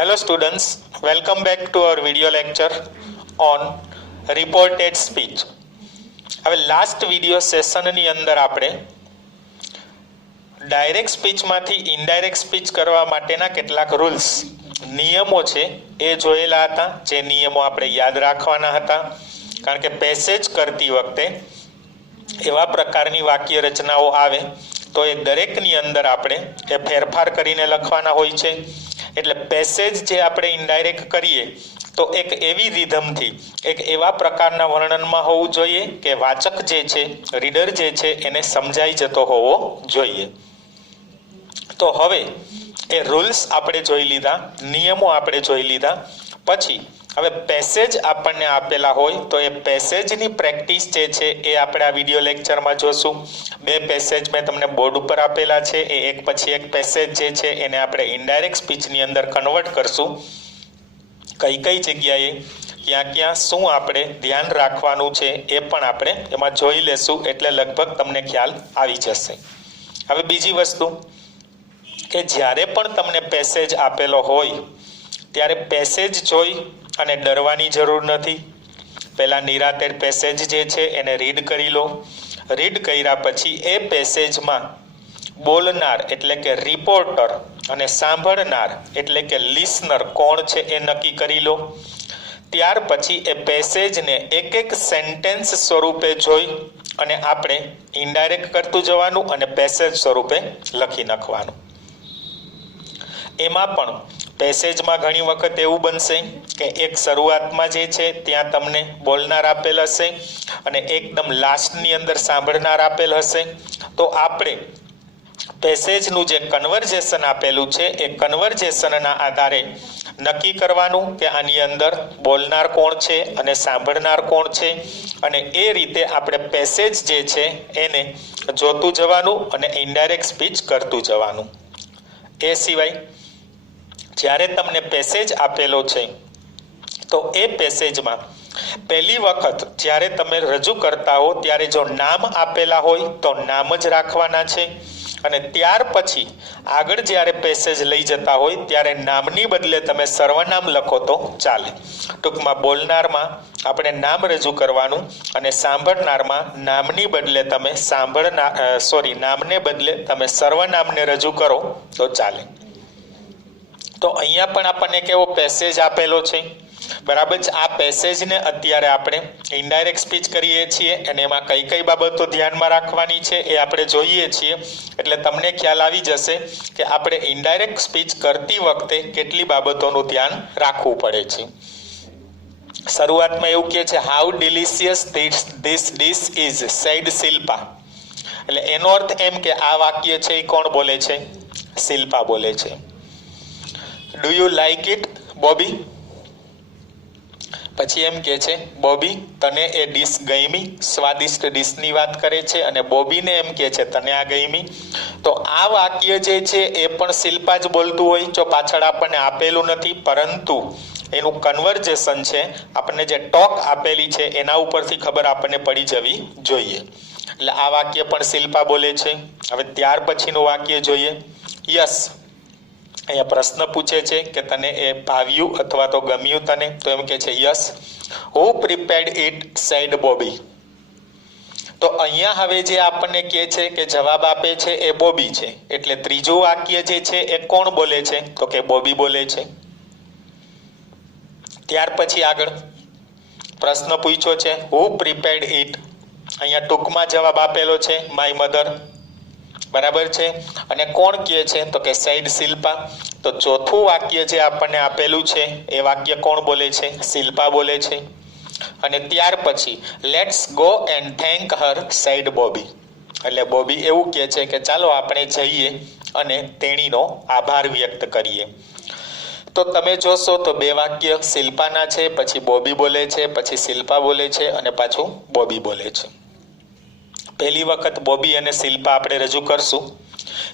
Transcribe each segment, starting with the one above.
Hello students, welcome back to our video lecture on reported speech. હવે last video સેશનની અંદર આપણે direct સ્પીચમાંથી indirect speech કરવા માટેના કેટલાક રૂલ્સ નિયમો છે એ જોયેલા હતા, જે નિયમો આપણે યાદ રાખવાના હતા, કારણ કે પેસેજ કરતી વખતે એવા પ્રકારની વાક્ય રચનાઓ આવે તો એ દરેકની અંદર આપણે એ ફેરફાર કરીને લખવાના હોય છે. એટલે પેસેજ જે આપણે ઇનડાયરેક્ટ કરીએ તો એક એવી રિધમથી એક એવા પ્રકારના વર્ણનમાં હોવું જોઈએ કે વાચક જે છે, રીડર જે છે, એને સમજાઈ જતો હોવો જોઈએ. તો હવે એ રૂલ્સ આપણે જોઈ લીધા, નિયમો આપણે જોઈ લીધા, પછી હવે પેસેજ આપણને આપેલા હોય તો એ પેસેજની પ્રેક્ટિસ જે છે એ આપણે આ વિડીયો લેક્ચરમાં જોશું. બે પેસેજ મેં તમને બોર્ડ ઉપર આપેલા છે, એ એક પછી એક પેસેજ જે છે એને આપણે ઇનડાયરેક્ટ સ્પીચની અંદર કન્વર્ટ કરશું. કઈ કઈ જગ્યાએ ક્યાં ક્યાં શું આપણે ધ્યાન રાખવાનું છે એ પણ આપણે એમાં જોઈ લેશું, એટલે લગભગ તમને ખ્યાલ આવી જશે. હવે બીજી વસ્તુ કે જ્યારે પણ તમને પેસેજ આપેલો હોય ત્યારે પેસેજ જોઈ અને ડરવાની જરૂર નથી. પહેલાં નિરાતે પેસેજ જે છે એને રીડ કરી લો. રીડ કર્યા પછી એ પેસેજમાં બોલનાર એટલે કે રિપોર્ટર અને સાંભળનાર એટલે કે લિસનર કોણ છે એ નક્કી કરી લો. ત્યાર પછી એ પેસેજને એક એક સેન્ટેન્સ સ્વરૂપે જોઈ અને આપણે ઇનડાયરેક્ટ કરતું જવાનું અને પેસેજ સ્વરૂપે લખી નાખવાનું. એમાં પણ પેસેજમાં ઘણી વખત એવું બનશે કે એક શરૂઆતમાં જે છે ત્યાં તમને બોલનાર આપેલ હશે અને એકદમ લાસ્ટની અંદર સાંભળનાર આપેલ હશે. તો આપણે પેસેજનું જે કન્વર્ઝેશન આપેલું છે એ કન્વર્ઝેશનના આધારે નક્કી કરવાનું કે આની અંદર બોલનાર કોણ છે અને સાંભળનાર કોણ છે, અને એ રીતે આપણે પેસેજ જે છે એને જોતું જવાનું અને ઇનડાયરેક્ટ સ્પીચ કરતું જવાનું. એ સિવાય જ્યારે તમને પેસેજ આપેલો છે તો એ પેસેજમાં પહેલી વખત જ્યારે તમે રજૂ કરતા હો ત્યારે જો નામ આપેલા હોય તો નામ જ રાખવાના છે, અને ત્યાર પછી આગળ જ્યારે પેસેજ લઈ જતા હોય ત્યારે નામની બદલે તમે સર્વનામ લખો તો ચાલે. ટૂંકમાં બોલનારમાં આપણે નામ રજૂ કરવાનું અને સાંભળનારમાં નામની બદલે તમે નામને બદલે તમે સર્વનામને રજૂ કરો તો ચાલે. તો અહીંયા પણ આપણને કેવો પેસેજ આપેલો છે, બરાબર છે. આ પેસેજને અત્યારે આપણે ઇનડાયરેક્ટ સ્પીચ કરીએ છીએ અને એમાં કઈ કઈ બાબતો ધ્યાનમાં રાખવાની છે એ આપણે જોઈએ છીએ, એટલે તમને ખ્યાલ આવી જશે કે આપણે ઇનડાયરેક્ટ સ્પીચ કરતી વખતે કેટલી બાબતોનું ધ્યાન રાખવું પડે છે. શરૂઆતમાં એવું કહે છે, how delicious this dish is said Shilpa. એટલે એનો અર્થ એમ કે આ વાક્ય છે એ કોણ બોલે છે? શિલ્પા બોલે છે. Do you like it Bobby? પછી એમ કે છે, બોબી તને એ ડીશ ગમી? સ્વાદિષ્ટ ડીશની વાત કરે છે અને બોબીને એમ કે છે તને આ ગમી. તો આ વાક્ય જે છે એ પણ શિલ્પા જ બોલતું હોય, જો પાછળ આપણને આપેલું નથી, પરંતુ એનું કન્વર્ઝેશન છે, આપણને જે ટોક આપેલી છે એના ઉપરથી ખબર આપણને પડી જવી જોઈએ. એટલે આ વાક્ય પણ શિલ્પા બોલે છે. હવે ત્યાર પછીનું વાક્ય જોઈએ, યસ. અહીંયા પ્રશ્ન પૂછે છે કે તને એ ભાવ્યું અથવા તો ગમ્યું તને? તો એમ કે છે yes. Who prepared it said Bobby. તો અહીંયા હવે જે આપણને કહે છે કે જવાબ આપે છે એ બોબી છે, એટલે ત્રીજું વાક્ય જે છે એ કોણ બોલે છે? તો કે બોબી બોલે છે. ત્યાર પછી આગળ પ્રશ્ન પૂછ્યો છે, હુ પ્રિપેર્ડ ઇટ. અહીંયા ટૂંકમાં જવાબ આપેલો છે માય મધર, બરાબર છે. અને કોણ કહે છે? તો કે સેડ શિલ્પા. તો ચોથું વાક્ય જે આપણને આપેલું છે એ વાક્ય કોણ બોલે છે? શિલ્પા બોલે છે. અને ત્યાર પછી let's go and thank her said Bobby. એટલે બોબી એવું કહે છે કે ચાલો આપણે જઈએ અને તેણીનો આભાર વ્યક્ત કરીએ. તો તમે જોશો તો બે વાક્ય શિલ્પાના છે, પછી બોબી બોલે છે, પછી શિલ્પા બોલે છે અને પાછું બોબી બોલે છે. પહેલી વખત બોબી અને શિલ્પા આપણે રજૂ કરશું,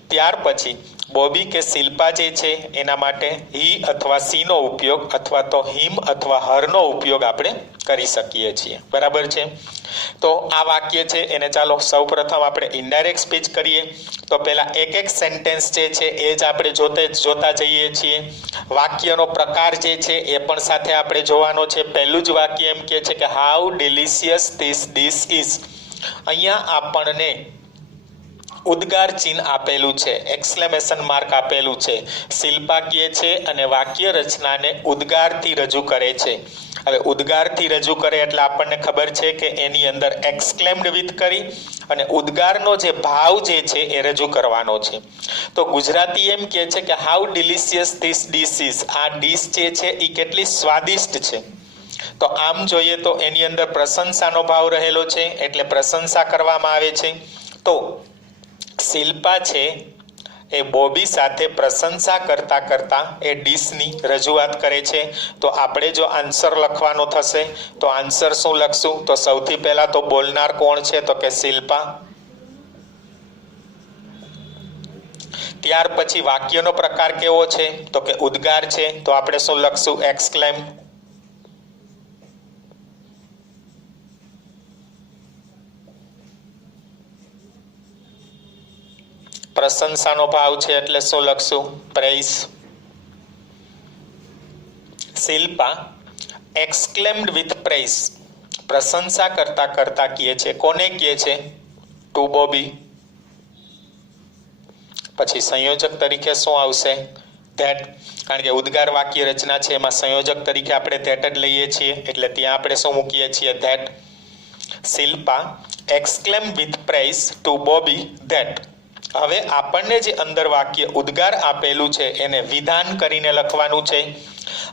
ત્યાર પછી બોબી કે શિલ્પા જે છે એના માટે હી અથવા સીનો ઉપયોગ અથવા તો હિમ અથવા હરનો ઉપયોગ આપણે કરી શકીએ છીએ, બરાબર છે। તો આ વાક્ય છે એને ચાલો સૌપ્રથમ આપણે ઇનડાયરેક્ટ સ્પીચ કરીએ। તો પહેલા એક સેન્ટેન્સ જે છે એ જ આપણે જોતા જઈએ છીએ। વાક્યનો પ્રકાર જે છે એ પણ સાથે આપણે જોવાનો છે। પહેલું જ વાક્ય એમ કહે છે કે how delicious this dish is. અહીંયા આપણને ઉદ્ગાર ચિહ્ન આપેલું છે, એક્સક્લેમેશન માર્ક આપેલું છે। શિલ્પા કહે છે અને વાક્ય રચનાને ઉદ્ગારથી રજૂ કરે છે। હવે ઉદ્ગારથી રજૂ કરે એટલે આપણને ખબર છે કે એની અંદર એક્સક્લેમ્ડ વિથ કરી અને ઉદ્ગારનો જે ભાવ જે છે એ રજૂ કરવાનો છે। તો ગુજરાતી એમ કહે છે કે how delicious this dish is. આ ડીશ જે છે એ કેટલી સ્વાદિષ્ટ છે। તો આમ જોઈએ તો એની અંદર પ્રશંસાનો ભાવ રહેલો છે એટલે પ્રશંસા કરવામાં આવે છે। તો શિલ્પા છે એ બોબી સાથે પ્રશંસા કરતા કરતા એ ડીશની રજૂઆત કરે છે। તો આપણે જો આન્સર લખવાનો થશે તો આન્સર શું લખશું? તો સૌથી પહેલા તો બોલનાર કોણ છે? તો કે શિલ્પા। ત્યાર પછી વાક્યનો પ્રકાર કેવો છે? તો કે ઉદ્ગાર છે। તો આપણે શું લખશું? એક્સક્લેમ। પ્રશંસાનો ભાવ છે એટલે શું લખશું? Praise. Shilpa exclaimed with praise, પ્રશંસા કરતા કરતા કહે છે। કોને કહે છે? ટુ બોબી। પછી સંયોજક તરીકે શું આવશે? ધેટ। કારણ કે ઉદ્ગાર વાક્ય રચના છે એમાં સંયોજક તરીકે આપણે ધેટ જ લઈએ છીએ એટલે ત્યાં આપણે શું મૂકીએ છીએ? That. Shilpa exclaim with praise to Bobby that. હવે આપણને જે અંદર વાક્ય ઉદ્ગાર આપેલું છે એને વિધાન કરીને લખવાનું છે।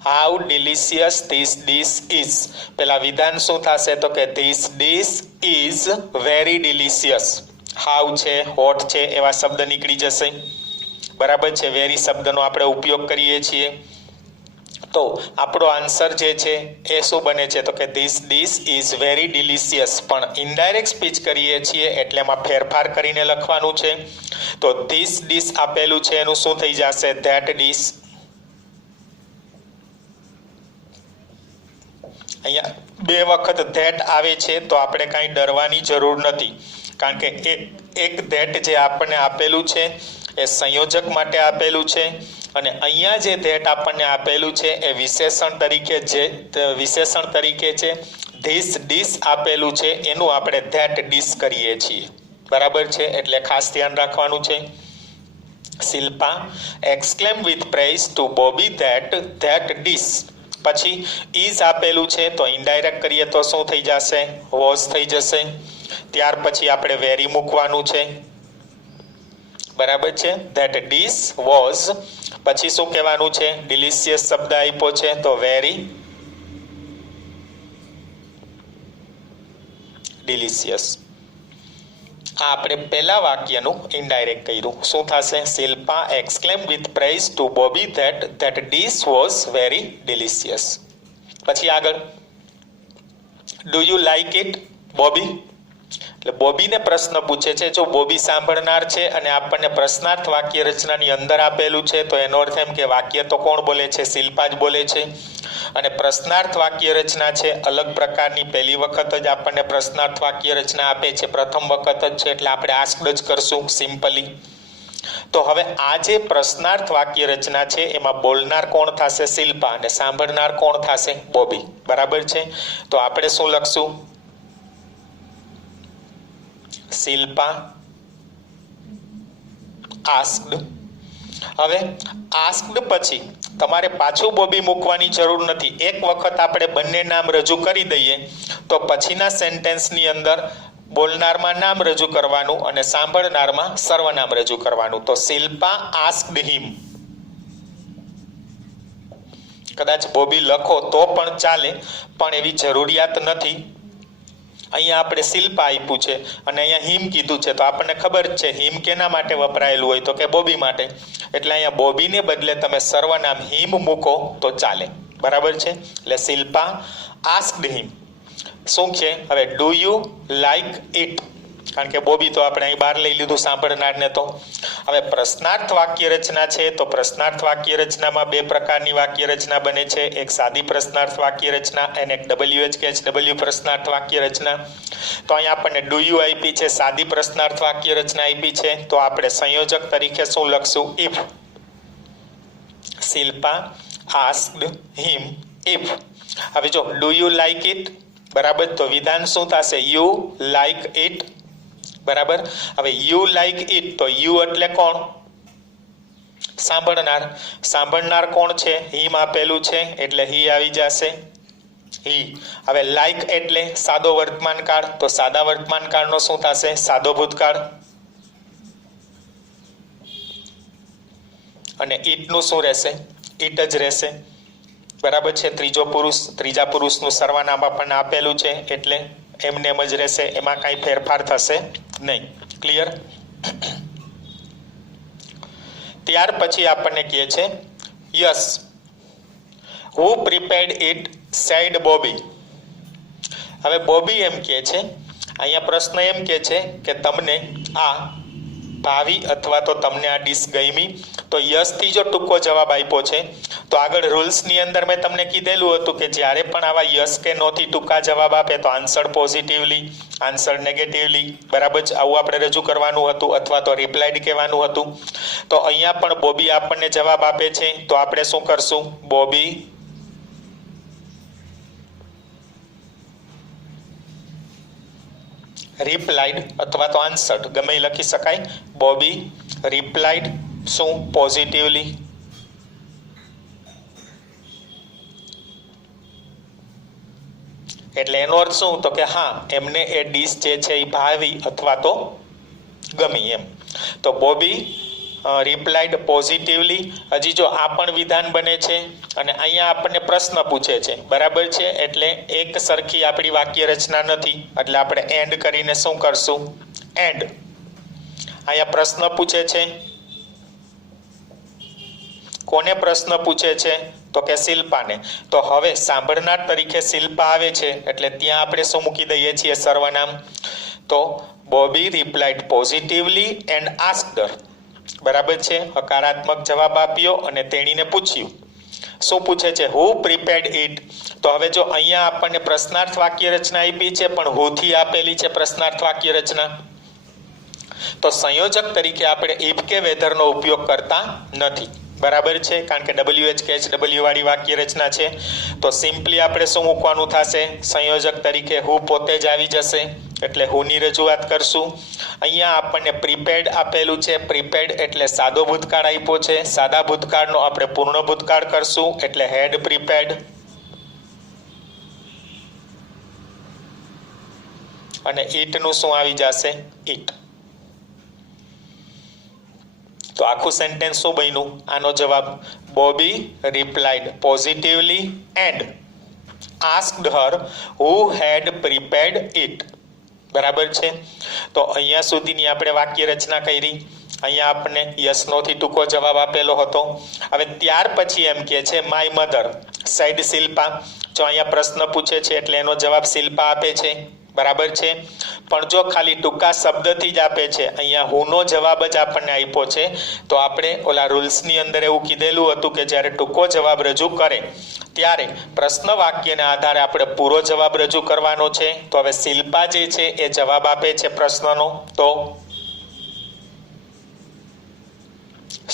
How delicious this dish is. પેલા વિધાન શું થશે? તો કે this dish is very delicious. How છે, હોટ છે એવા શબ્દ નીકળી જશે, બરાબર છે। વેરી શબ્દનો આપણે ઉપયોગ કરીએ છીએ। તો આપણો આન્સર જે છે એ શું બને છે? તો કે this dish is very delicious. પણ ઇનડાયરેક્ટ સ્પીચ કરીએ છીએ એટલે એમાં ફેરફાર કરીને લખવાનું છે। તો ધીસ ડીશ આપેલું છે એનું શું થઈ જશે? That dish. અહીંયા બે વખત ધેટ આવે છે તો આપણે કાંઈ ડરવાની જરૂર નથી, કારણ કે એક ધેટ જે આપણને આપેલું છે એ સંયોજક માટે આપેલું છે અને અહીંયા જે ધેટ આપણને આપેલું છે એ વિશેષણ તરીકે છે। ધીસ ડીશ આપેલું છે એનું આપણે ધેટ ડીશ કરીએ છીએ, બરાબર છે। એટલે ખાસ ધ્યાન રાખવાનું છે। Shilpa exclaim with praise to Bobby that dish. પછી ઇઝ આપેલું છે તો ઇનડાયરેક્ટ કરીએ તો શું થઈ જશે? વોઝ થઈ જશે। ત્યાર પછી આપણે વેરી મૂકવાનું છે, બરાબર છે। ધેટ ડીશ વોઝ, પછી શું કહેવાનું છે? ડિલિશિયસ શબ્દ આપ્યો છે તો વેરી ડિલિશિયસ। આ આપણે પહેલા વાક્યનું ઇનડાયરેક્ટ કર્યું। શું થશે? Shilpa exclaim with praise to Bobby that dish was very delicious. પછી આગળ do you like it Bobby. એટલે બોબીને પ્રશ્ન પૂછે છે। જો બોબી સાંભળનાર છે અને આપણને પ્રશ્નાર્થ વાક્ય રચનાની અંદર આપેલું છે તો એનો અર્થ એમ કે વાક્ય તો કોણ બોલે છે? શિલ્પા જ બોલે છે। અને પ્રશ્નાર્થ વાક્ય રચના છે અલગ પ્રકારની, પહેલી વખત જ આપણને પ્રશ્નાર્થ વાક્ય રચના આપે છે, પ્રથમ વખત જ છે એટલે આપણે આસ્ક્ડ જ કરશું સિમ્પલી। તો હવે આ જે પ્રશ્નાર્થ વાક્ય રચના છે એમાં બોલનાર કોણ થશે? શિલ્પા, અને સાંભળનાર કોણ થશે? બોબી, બરાબર છે। તો આપણે શું લખશું? શિલ્પા આસ્ક્ડ। હવે આસ્ક્ડ પછી તમારે પાછું બોબી મૂકવાની જરૂર નથી। એક વખત આપણે બંને નામ રજૂ કરી દઈએ તો પછીના સેન્ટેન્સની અંદર બોલનારમાં નામ રજૂ કરવાનું અને સાંભળનારમાં સર્વનામ રજૂ કરવાનું। તો શિલ્પા આસ્ક્ડ હિમ। કદાચ બોબી લખો તો પણ ચાલે, પણ એવી જરૂરિયાત નથી। અહીંયા આપણે શિલ્પા આપ્યું છે અને અહીંયા હિમ કીધું છે તો આપણને ખબર છે હિમ કેના માટે વપરાયેલું હોય? તો કે બોબી માટે। એટલે અહીંયા બોબીને બદલે તમે સર્વનામ હિમ મૂકો તો ચાલે, બરાબર છે। એટલે શિલ્પા આસ્ક્ડ હિમ। શું છે હવે? Do you like it. કારણ કે બોબી તો આપણે અહીં બહાર લઈ લીધું સાંભળનારને. તો હવે પ્રશ્નાર્થ વાક્ય રચના છે, તો પ્રશ્નાર્થ વાક્ય રચનામાં બે પ્રકારની વાક્ય રચના બને છે, એક સાદી પ્રશ્નાર્થ વાક્ય રચના અને એક WHKHW પ્રશ્નાર્થ વાક્ય રચના. તો અહીંયા આપણને ડુ યુ આપી છે, સાદી પ્રશ્નાર્થ વાક્ય રચના આપી છે, તો આપણે સંયોજક તરીકે શું લખશું? If Shilpa asked him if. હવે જો ડુ યુ લાઈક ઇટ, બરાબર, તો વિધાન શું થશે? યુ લાઈક ઇટ, બરાબર. હવે યુ લાઈક ઇટ, તો યુ એટલે કોણ? સાંભળનાર. સાંભળનાર કોણ છે? હિમ આપેલું છે એટલે હી આવી જશે, હી. હવે લાઈક એટલે સાદો વર્તમાન કાળ, તો સાદા વર્તમાન કાળનો શું થશે? સાદો ભૂતકાળ. અને ઈટનું શું રહેશે? ઈટ જ રહેશે, બરાબર છે. ત્રીજા પુરુષનું સર્વનામ આપણને આપેલું છે એટલે એમને એમ જ રહેશે, એમાં કાંઈ ફેરફાર થશે નહીં. ક્લિયર? ત્યાર પછી આપણને કહે છે yes who prepared it said Bobby. હવે બોબી એમ કહે છે, અહીંયા પ્રશ્ન એમ કહે છે કે તમને આ ભાવી અથવા તો તમને આ ડીશ ગમી, તો યસથી જો ટૂંકો જવાબ આપ્યો છે તો આગળ રૂલ્સની અંદર મેં તમને કીધેલું હતું કે જ્યારે પણ આવા યસ કે નોથી ટૂંકા જવાબ આપે તો આન્સર પોઝિટિવલી, આન્સર નેગેટિવલી, બરાબર જ આવું આપણે રજૂ કરવાનું હતું અથવા તો રિપ્લાઇડ કહેવાનું હતું. તો અહીંયા પણ બોબી આપણને જવાબ આપે છે, તો આપણે શું કરશું? બોબી રિપ્લાઇડ અથવા તો આન્સર્ડ ગમે લખી શકાય. બોબી રિપ્લાઇડ શું? પોઝિટિવલી. એટલે એનો અર્થ શું? તો કે હા, એમને એ ડીશ જે છે એ ભાવી અથવા તો ગમી એમ. તો બોબી રિપ્લાઇડ પોઝિટિવલી. હજી જો આ પણ વિધાન બને છે અને અહીંયા આપણને પ્રશ્ન પૂછે છે, બરાબર છે. એટલે એક સરખી આપણી વાક્ય રચના નથી, એટલે આપણે એન્ડ કરીને શું કરશું? એન્ડ. અહીંયા પ્રશ્ન પૂછે છે, કોને પ્રશ્ન પૂછે છે? તો કે શિલ્પાને. તો હવે સાંભળનાર તરીકે શિલ્પા આવે છે એટલે ત્યાં આપણે શું મૂકી દઈએ છીએ? સર્વનામ. તો Bobby replied positively and asked her, બરાબર છે. હકારાત્મક જવાબ આપ્યો અને તેણીને પૂછ્યું. શું પૂછે છે? હુ પ્રિપેર્ડ ઇટ. તો હવે જો અહીંયા આપણને પ્રશ્નાર્થ વાક્ય રચના આપી છે પણ હુથી આપેલી છે પ્રશ્નાર્થ વાક્ય રચના, તો સંયોજક તરીકે આપણે ઇફ કે વેધરનો ઉપયોગ કરતા નથી, બરાબર છે. કારણ કે WHKHW વાળી વાક્ય રચના છે. તો સિમ્પલી આપણે શું મૂકવાનું થશે? સંયોજક તરીકે હુ પોતે જ આવી જશે એટલે હુની રજૂઆત કરશું. અહીંયા આપણને પ્રિપેર્ડ આપેલું છે, પ્રિપેર્ડ એટલે સાદો ભૂતકાળ આપ્યો છે, સાદા ભૂતકાળનો આપણે પૂર્ણ ભૂતકાળ કરશું એટલે હેડ પ્રિપેર્ડ. અને ઈટનું શું આવી જશે? ઈટ. તો આખું સેન્ટેન્સ શું બન્યું? આનો જવાબ Bobby replied positively and asked her who had prepared it, બરાબર છે. તો અહીંયા સુધીની આપણે વાક્ય રચના કરી. અહીંયા આપણને યસ નોથી ટૂંકો જવાબ આપેલો હતો. હવે ત્યાર પછી એમ કે છે માય મધર સેડ શિલ્પા. જો અહીંયા પ્રશ્ન પૂછે છે એટલે એનો જવાબ શિલ્પા આપે છે, બરાબર છે. પણ જો ખાલી ટૂંકા શબ્દથી જ આપે છે, અહીંયા હુનો જવાબ જ આપણને આપ્યો છે, તો આપણે ઓલા રૂલ્સની અંદર એવું કીધેલું હતું કે જ્યારે ટૂંકો જવાબ રજૂ કરે ત્યારે પ્રશ્ન વાક્યના આધારે આપણે પૂરો જવાબ રજૂ કરવાનો છે. તો હવે શિલ્પા જે છે એ જવાબ આપે છે પ્રશ્નનો, તો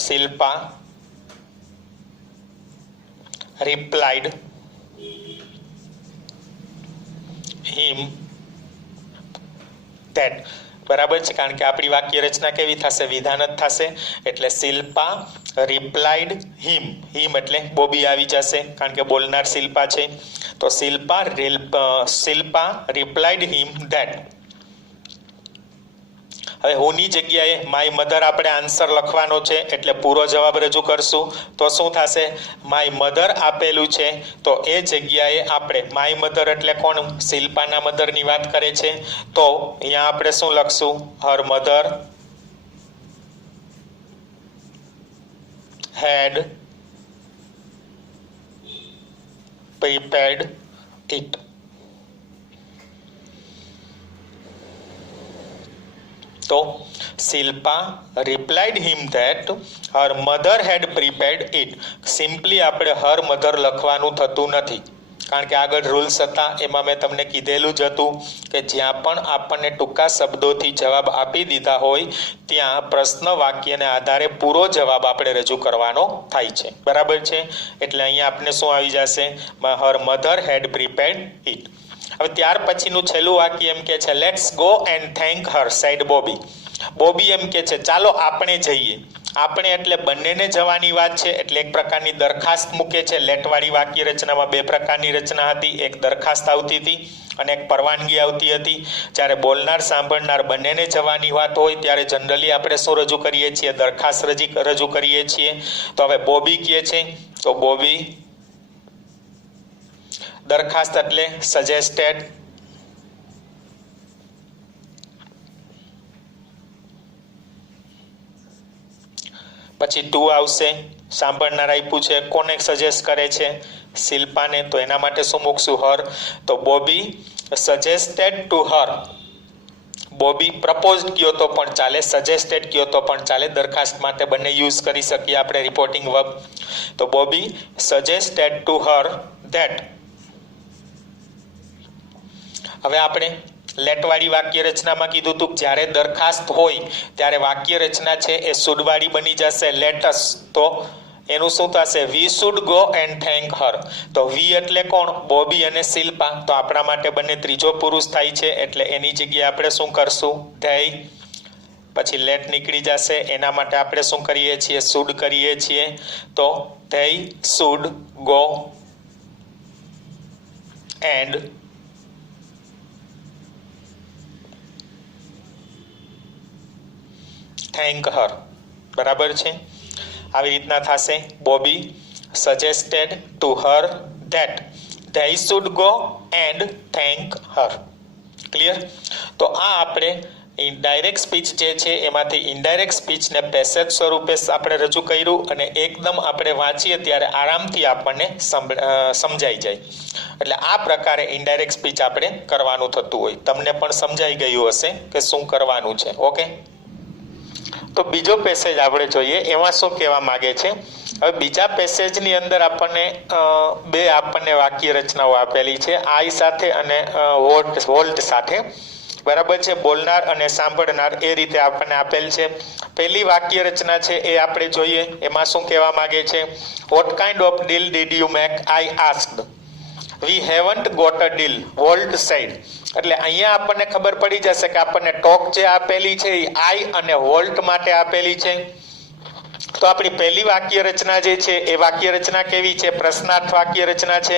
શિલ્પા રિપ્લાઇડ હિમ ધેટ, બરાબર છે. કારણ કે આપણી વાક્ય રચના કેવી થશે? વિધાન જ થશે. એટલે શિલ્પા રિપ્લાઇડ હિમ, હિમ એટલે બોબી આવી જશે કારણ કે બોલનાર શિલ્પા છે. તો શિલ્પા રિપ્લાઇડ હિમ ધેટ. હવે હુની જગ્યાએ માય મધર આપણે આન્સર લખવાનો છે એટલે પૂરો જવાબ રજૂ કરશું. તો શું થશે? માય મધર આપેલું છે તો એ જગ્યાએ આપણે માય મધર એટલે કોણ? શિલ્પાના મધરની વાત કરે છે. તો અહીંયા આપણે શું લખશું? Her mother had prepared it. તો Shilpa replied him that her mother had prepared it. Simply આપણે હર મધર લખવાનું થતું નથી, કારણ કે આગળ રૂલ્સ હતા એમાં મેં તમને કીધેલું જ હતું કે જ્યાં પણ આપણને ટૂંકા શબ્દોથી જવાબ આપી દીધા હોય ત્યાં પ્રશ્ન વાક્યને આધારે પૂરો જવાબ આપણે રજૂ કરવાનો થાય છે. બરાબર છે? એટલે અહીંયા આપણે શું આવી જશે? Her mother had prepared it. હવે ત્યાર પછીનું છેલ્લું વાક્ય એમ કે છે let's go and thank her said Bobby. Bobby એમ કે છે ચાલો આપણે જઈએ. આપણે એટલે બંનેને જવાની વાત છે, એટલે એક પ્રકારની દરખાસ્ત મૂકે છે. લેટવાળી વાક્ય રચનામાં બે પ્રકારની રચના હતી, એક દરખાસ્ત આવતી હતી અને એક પરવાનગી આવતી હતી. જ્યારે બોલનાર સાંભળનાર બંનેને જવાની વાત હોય ત્યારે જનરલી આપણે શું રજૂ કરીએ છીએ? દરખાસ્ત રજૂ કરીએ છીએ. તો હવે બોબી કહે છે, તો બોબી દરખાસ્ત એટલે સજેસ્ટેડ. પછી ટુ આવશે. સાંભળનાર આપ્યું છે, કોને સજેસ્ટ કરે છે? શિલ્પાને. તો એના માટે શું મૂકશું? હર. તો Bobby suggested to Har. Bobby proposed કયો તો પણ ચાલે, સજેસ્ટેડ કયો તો પણ ચાલે. દરખાસ્ત માટે બંને યુઝ કરી શકીએ આપણે રિપોર્ટિંગ વર્બ. તો Bobby suggested to her that. હવે આપણે લેટવાળી વાક્ય રચનામાં કીધું હતું જ્યારે દરખાસ્ત હોય ત્યારે વાક્ય રચના છે એ શુડવાળી બની જશે, લેટસ. તો એનું શું થશે? We should go and thank her. તો વી એટલે કોણ? બોબી અને શિલ્પા. તો આપણા માટે બંને ત્રીજો પુરુષ થાય છે, એટલે એની જગ્યાએ આપણે શું કરશું? ધેય. પછી લેટ નીકળી જશે, એના માટે આપણે શું કરીએ છીએ? શુડ કરીએ છીએ. તો they should go and thank her. બરાબર છે? આવી રીતના થશે. Bobby suggested to her that they should go and thank her. Clear? તો આ આપણે ડાયરેક્ટ સ્પીચ જે છે એમાંથી ઇનડાયરેક્ટ સ્પીચને પેસેજ સ્વરૂપે આપણે રજૂ કર્યું, અને એકદમ આપણે વાંચીએ ત્યારે આરામથી આપણને સમજાઈ જાય. એટલે આ પ્રકારે ઇનડાયરેક્ટ સ્પીચ આપણે કરવાનું થતું હોય. તમને પણ સમજાઈ ગયું હશે કે શું કરવાનું છે. ઓકે, તો બીજો પેસેજ આપણે જોઈએ એમાં શું કહેવા માંગે છે. હવે બીજા પેસેજની અંદર આપણને વાક્ય રચનાઓ આપેલી છે, આઈ સાથે અને વોલ્ટ સાથે. બરાબર છે? બોલનાર અને સાંભળનાર એ રીતે આપણને આપેલ છે. પહેલી વાક્ય રચના છે એ આપણે જોઈએ. એમાં શું કહેવા માંગે છે? What kind of deal did you make? I asked. We haven't got a deal, Walt said. એટલે અહીંયા આપણને ખબર પડી જશે કે આપણને ટોક જે આપેલી છે એ આઈ અને વોલ્ટ માટે આપેલી છે. તો આપણી પહેલી વાક્ય રચના જે છે એ વાક્ય રચના કેવી છે? પ્રશ્નાર્થ વાક્ય રચના છે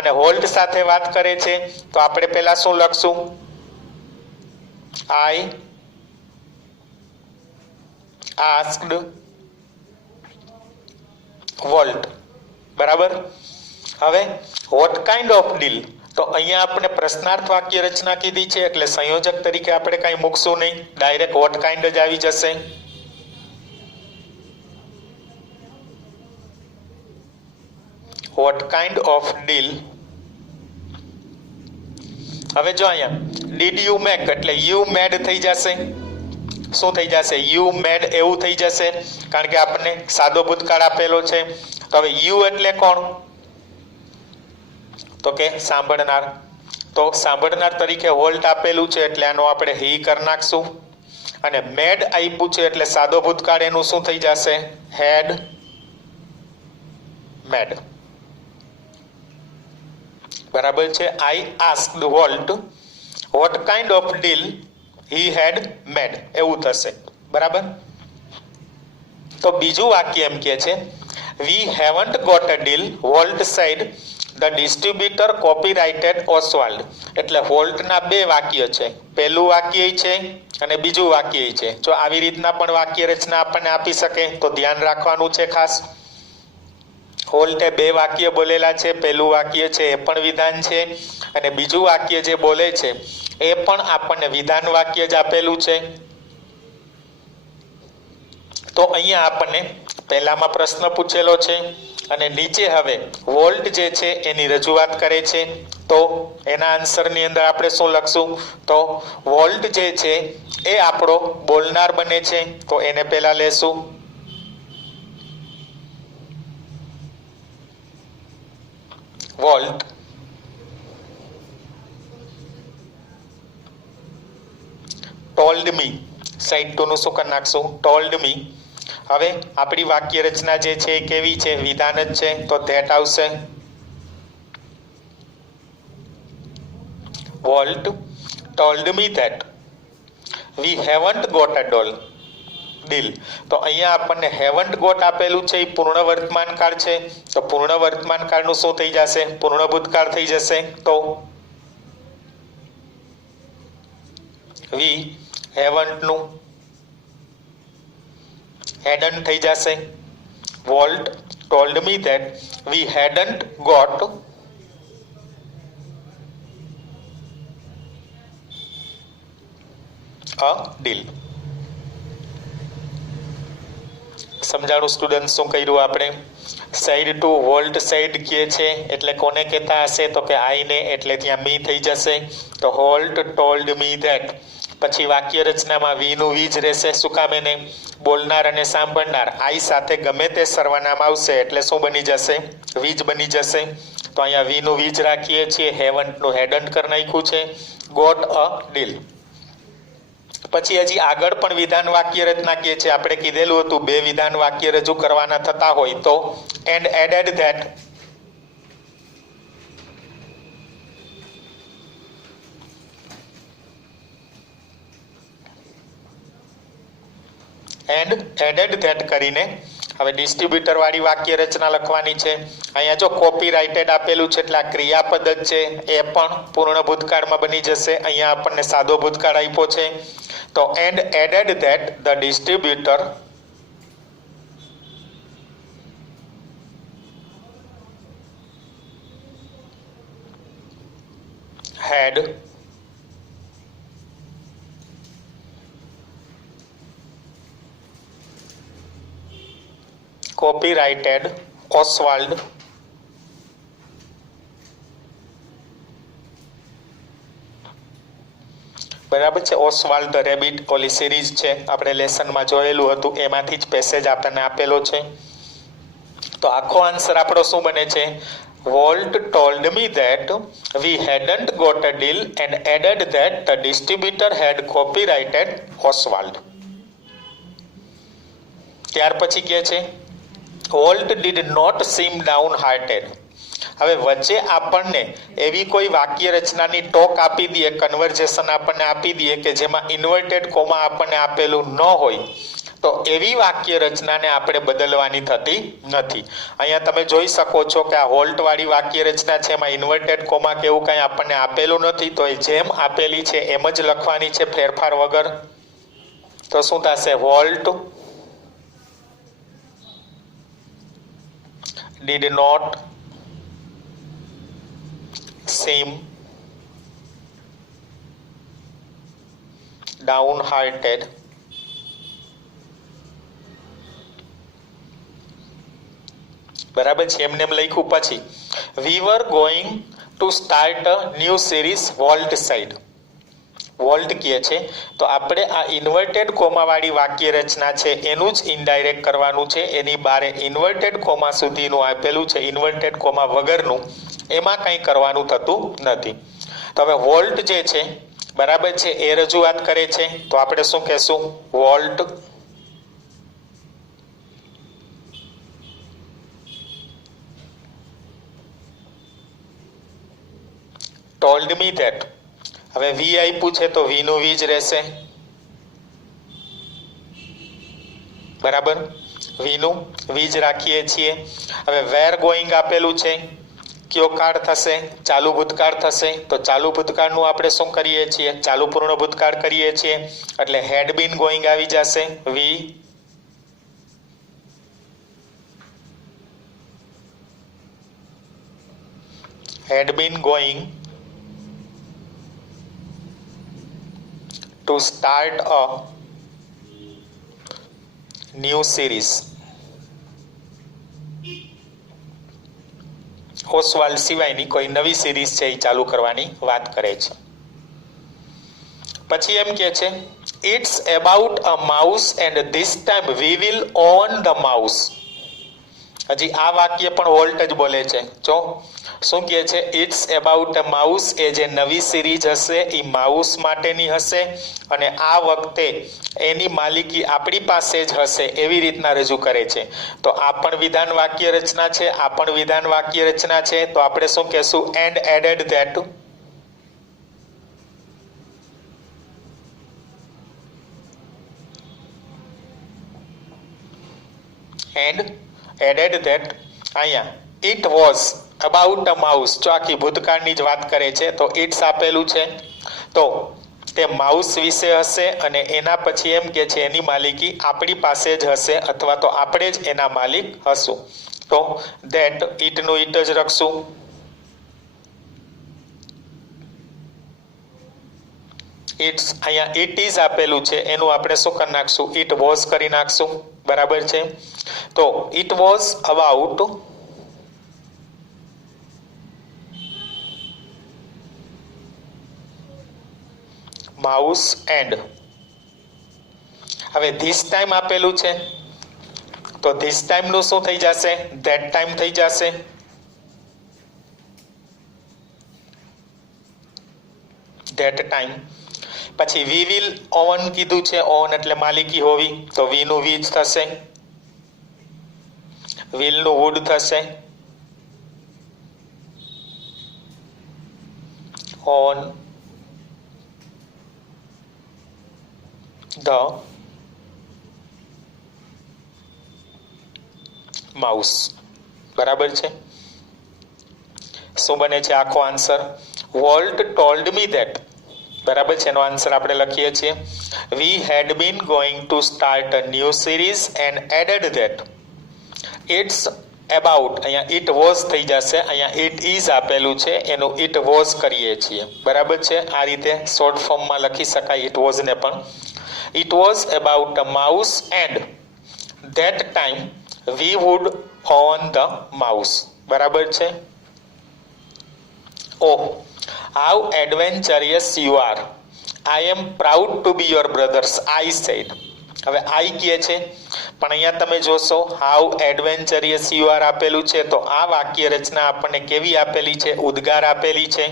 અને વોલ્ટ સાથે વાત કરે છે. તો આપણે પહેલા શું લખશું? આઈ આસ્ક્ડ વોલ્ટ. બરાબર? હવે વોટ કાઇન્ડ ઓફ ડીલ, તો અહીંયા આપણે પ્રશ્નાર્થ વાક્ય રચના કીધી છે એટલે સંયોજક તરીકે આપણે કાંઈ મૂકશું નહીં, ડાયરેક્ટ વોટ કાઇન્ડ જ આવી જશે. Vote kind of deal. હવે જો અહીંયા ડીડ યુ મેક એટલે યુ મેડ થઈ જશે. શું થઈ જશે? યુ મેડ એવું થઈ જશે, કારણ કે આપણને સાદો ભૂતકાળ આપેલો છે. તો હવે યુ એટલે કોણ? તો કે સાંભળનાર. તો સાંભળનાર તરીકે વોલ્ટ આપેલું છે એટલે આનો આપણે હી કરી નાખશું. અને મેડ આપ્યું છે એટલે સાદો ભૂતકાળ એનું શું થઈ જશે? હેડ મેડ. બરાબર છે? I asked Walt what kind of deal he had made, એવું થશે. બરાબર? તો બીજું વાક્ય એમ કે છે we haven't got a deal, Walt said the distributor copyrighted Oswald. એટલે વોલ્ટના બે વાક્ય છે, પહેલું વાક્ય છે અને બીજું વાક્ય છે. જો આવી રીતના પણ વાક્ય રચના આપણને આપી શકે તો ધ્યાન રાખવાનું છે ખાસ. વોલ્ટે બે વાક્ય બોલેલા છે, પહેલું વાક્ય છે એ પણ વિધાન છે અને બીજું વાક્ય જે બોલે છે એ પણ આપણને વિધાન વાક્ય જ આપેલું છે. તો અહીંયા આપણને પહેલામાં પ્રશ્ન પૂછેલો છે અને નીચે હવે વોલ્ટ જે છે એની રજૂઆત કરે છે. તો એના આન્સરની અંદર આપણે શું લખશું? તો વોલ્ટ જે છે એ આપણો બોલનાર બને છે, તો એને પહેલા લેશું. Walt told me, side two નું શું કરી નાખશું? Told me. હવે આપણી વાક્ય રચના જે છે એ કેવી છે? વિધાન જ છે, તો ધેટ આવશે. Walt told me that we haven't got a deal. તો અહીંયા આપણને હેવન્ટ ગોટ આપેલું છે એ પૂર્ણ વર્તમાન કાળ છે, તો પૂર્ણ વર્તમાન કાળનું શું થઈ જશે? પૂર્ણ ભૂતકાળ થઈ જશે. તો વી હેવન્ટ નું હેડન્ટ થઈ જશે. Walt told me that we hadn't got a deal. સમજાણું સ્ટુડન્ટ? શું કર્યું આપણે? સાઈડ ટુ વોલ્ટ સાઈડ કહે છે એટલે કોને કહેતા હશે? તો કે આઈને, એટલે ત્યાં મી થઈ જશે. તો વોલ્ટ ટોલ્ડ મી ધેટ, પછી વાક્ય રચનામાં વી નું વી જ રહેશે. શું કામ? એને બોલનાર અને સાંભળનાર આઈ સાથે ગમે તે સર્વનામ આવશે એટલે શું બની જશે? વી જ બની જશે. તો અહીંયા વી નું વી જ રાખીએ છીએ, હેવન્ટ નું હેડન્ટ કરી નાખ્યું છે. Got a deal. પછી હજી આગળ પણ વિધાન વાક્ય રચના કહે છે. આપણે કીધેલું હતું બે વિધાન વાક્ય રજૂ કરવાના થતા હોય તો and added that, and added that કરીને હવે ડિસ્ટ્રીબ્યુટર વાળી વાક્ય રચના લખવાની છે. અહીંયા જો કોપીરાઇટેડ આપેલું છે એટલે આ ક્રિયાપદ જ છે, એ પણ પૂર્ણ ભૂતકાળમાં બની જશે. અહીંયા આપણને સાદો ભૂતકાળ આપ્યો છે. તો and added that the distributor had copyrighted Oswald બરાબર છે. ઓસવાલ્ડ ધ રેબિટ ઓલી સિરીઝ છે, આપણે લેસનમાં જોયેલું હતું, એમાંથી જ પેસેજ આપણને આપેલો છે. તો આખો આન્સર આપણો શું બને છે? Walt told me that we hadn't got a deal and added that the distributor had copyrighted Oswald. ત્યાર પછી કહે છે Walt did not seem downhearted. હવે વચ્ચે આપણને એવી કોઈ વાક્ય રચનાની ટોક આપી દઈએ, કન્વર્ઝેશન આપણને આપી દઈએ કે જેમાં ઇન્વર્ટેડ કોમા આપણને આપેલું ન હોય, તો એવી વાક્ય રચનાને આપણે બદલવાની થતી નથી. અહીંયા તમે જોઈ શકો છો કે આ વોલ્ટ વાળી વાક્ય રચના છે, એમાં ઇન્વર્ટેડ કોમા કે એવું કંઈ આપણને આપેલું નથી, તો એ જેમ આપેલી છે એમ જ લખવાની છે, ફેરફાર વગર. તો શું થશે? Volt did not seem downhearted બરાબર છે. એમને એમ લખ્યું. પછી we were going to start a new series volt side. Volt કહે છે તો આપણે આ ઇન્વર્ટેડ કોમા વાળી વાક્ય રચના છે એનું જ ઇનડાયરેક્ટ કરવાનું છે. એની બારે ઇન્વર્ટેડ કોમા સુધીનું આપેલું છે, ઇન્વર્ટેડ કોમા વગરનું, એમાં કંઈ કરવાનું થતું નથી. તો હવે વોલ્ટ જે છે બરાબર છે એ રજૂઆત કરે છે, તો આપણે શું કહેશું? Volt told me that. હવે વી આપ્યું છે તો વી નું વી જ રહેશે, બરાબર. વી નું વી જ રાખીએ છીએ. હવે વેર ગોઈંગ આપેલું છે, કયો કાળ થશે? ચાલુ ભૂતકાળ થશે. તો ચાલુ ભૂતકાળનું આપણે શું કરીએ છીએ? ચાલુ પૂર્ણ ભૂતકાળ કરીએ છીએ, એટલે હેડ બીન ગોઈંગ આવી જશે. We had been going to start a new series. Oswald સિવાયની કોઈ નવી સિરીઝ છે એ ચાલુ કરવાની વાત કરે છે. પછી એમ કે છે it's about a mouse and this time we will own the mouse. હજી આ વાક્ય પણ વોલ્ટ જ બોલે છે. જો શું કહે છે? ઇટ્સ અબાઉટ અ માઉસ, એ જે નવી સિરીઝ હશે એ માઉસ માટેની હશે અને આ વખતે એની માલિકી આપણી પાસે જ હશે એવી રીતના રજૂ કરે છે. તો આ પણ વિધાન વાક્ય રચના છે, આ પણ વિધાન વાક્ય રચના છે. તો આપણે શું કહેશું? And added that. And added that અહીંયા it was about a mouse. જો આખી ભૂતકાળની જ વાત કરે છે તો ઇટ્સ આપેલું છે તો તે માઉસ વિશે હશે અને એના પછી એમ કે છે એની માલિકી આપણી પાસે જ હશે અથવા તો આપણે જ એના માલિક હશું. તો ધેટ ઇટનું ઇટ જ રખશું. ઇટ્સ અહીંયા ઇટ ઇઝ આપેલું છે એનું આપણે શું કરી નાખશું? ઇટ વોઝ કરી નાખશું. બરાબર છે. તો it was about mouse and. હવે ધીસ ટાઈમ આપેલું છે તો ધીસ ટાઈમનું શું થઈ જશે? ધેટ ટાઈમ થઈ જશે. That time. પછી વી વિલ ઓન કીધું છે, ઓન એટલે માલિકી હોવી, તો વી નું વી જ થશે, વિલ નું વુડ થશે, ઓન ધ માઉસ. બરાબર છે. શું બને છે આખો answer? Walt told me that. બરાબર છે. એનો આન્સર આપણે લખીએ છીએ we had been going to start a new series and added that it's about. અહીંયા ઇટ વોઝ થઈ જશે, અહીંયા ઇટ ઇઝ આપેલું છે એનું ઇટ વોઝ કરીએ છીએ. બરાબર છે. આ રીતે શોર્ટ ફોર્મમાં લખી શકાય ઇટ વોઝ ને પણ. It was about a mouse and that time we would on the mouse. બરાબર છે. Oh, how adventurous you are. I am proud to be your brothers, I said. હવે આઈ કહે છે પણ અહીંયા તમે જોશો હાઉ એડવેન્ચરિયસ યુ આર આપેલું છે તો આ વાક્ય રચના આપણને કેવી આપેલી છે? ઉદ્ગાર આપેલી છે.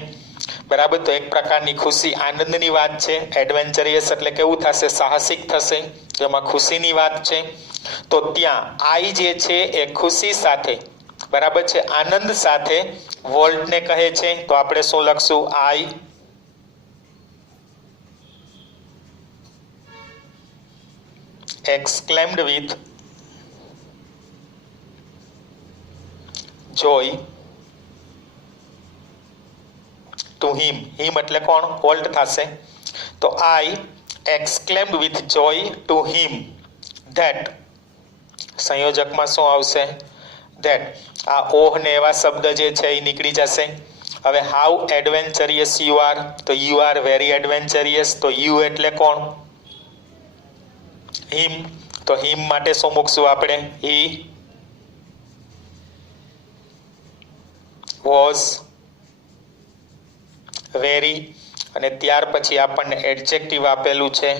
બરાબર. તો એક પ્રકારની ખુશી આનંદની વાત છે. એડવેન્ચરિયસ એટલે કેવું થશે? સાહસિક થશે, જેમાં ખુશીની વાત છે. તો ત્યાં આઈ જે છે એ ખુશી સાથે, બરાબર છે, આનંદ સાથે વોલ્ટને કહે છે. તો આપણે શું લખશું? આઈ exclaimed with joy to him. him એટલે કોણ? વોલ્ટ થશે. તો I exclaimed with joy to him that. સંયોજકમાં શું આવશે? that. આ ઓહ ને એવા શબ્દ જે છે એ નીકળી જશે. હવે હાઉ એડવેન્ચરિયસ યુ આર, તો યુ આર વેરી એડવેન્ચરિયસ. તો યુ એટલે કોણ? હિમ. તો હિમ માટે શું મૂકશું આપણે? હી વોઝ વેરી, અને ત્યાર પછી આપણને એડજેક્ટિવ આપેલું છે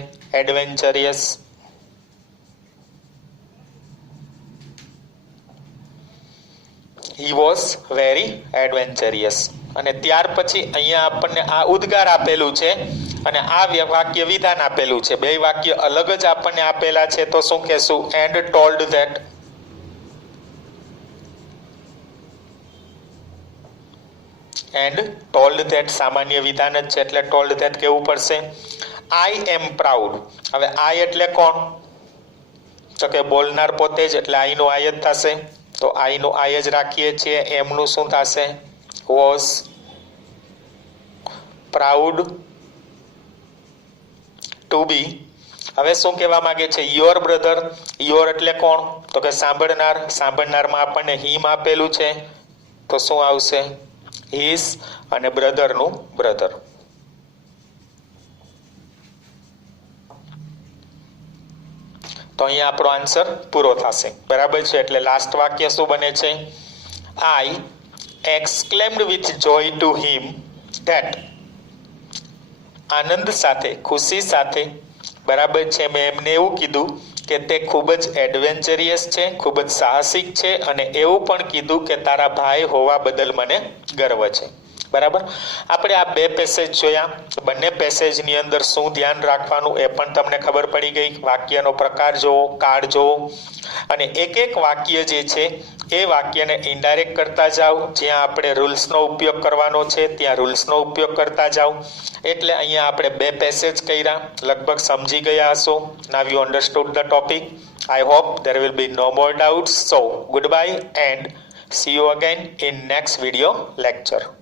એડવેન્ચરિયસ. He was very એડવેન્ચરિયસ. અને ત્યાર પછી અહીંયા આપણને આ ઉદ્ગાર આપેલું છે અને આ વાક્ય વિધાન આપેલું છે. બે વાક્ય અલગ જ આપણને આપેલા છે. તો શું કહેશું? And told that. And told that સામાન્ય વિધાન જ છે એટલે ટોલ્ડ ધેટ કેવું પડશે? આઈ એમ પ્રાઉડ. હવે આઈ એટલે કોણ? તો કે બોલનાર પોતે જ, એટલે આઈ નું આઈ જ થશે. તો આઈ નું આઈ જ રાખીએ છીએ. એમનું શું થશે? વોઝ પ્રાઉડ ટુ બી. હવે શું કહેવા માંગે છે? Your brother. યોર એટલે કોણ? તો કે સાંભળનાર. સાંભળનારમાં આપણને હિમ આપેલું છે તો શું આવશે? હિઝ, અને બ્રધરનું બ્રધર. તો અહીંયા આપણો આન્સર પૂરો થશે. બરાબર છે. એટલે લાસ્ટ વાક્ય શું બને છે? આઈ exclaimed with joy to him that આનંદ સાથે, ખુશી સાથે, બરાબર છે. મેં એમને એવું કીધું કે તે ખૂબ જ એડવેન્ચરિયસ છે, ખૂબ જ સાહસિક છે, અને એવું પણ કીધું કે તારા ભાઈ હોવા બદલ મને ગર્વ છે. બરાબર. આપણે આ બે પેસેજ જોયા. બંને પેસેજની અંદર શું ધ્યાન રાખવાનું એ પણ તમને ખબર પડી ગઈ. વાક્યનો પ્રકાર જોવો, કાળ જોવો, અને એક એક વાક્ય જે છે એ વાક્યને ઇનડાયરેક્ટ કરતા જાઓ. જ્યાં આપણે રૂલ્સનો ઉપયોગ કરવાનો છે ત્યાં રૂલ્સનો ઉપયોગ કરતા જાઓ. એટલે અહીંયા આપણે બે પેસેજ કર્યા, લગભગ સમજી ગયા હશો. Now you understood the topic. I hope there will be no more doubts. So goodbye and see you again in next video lecture.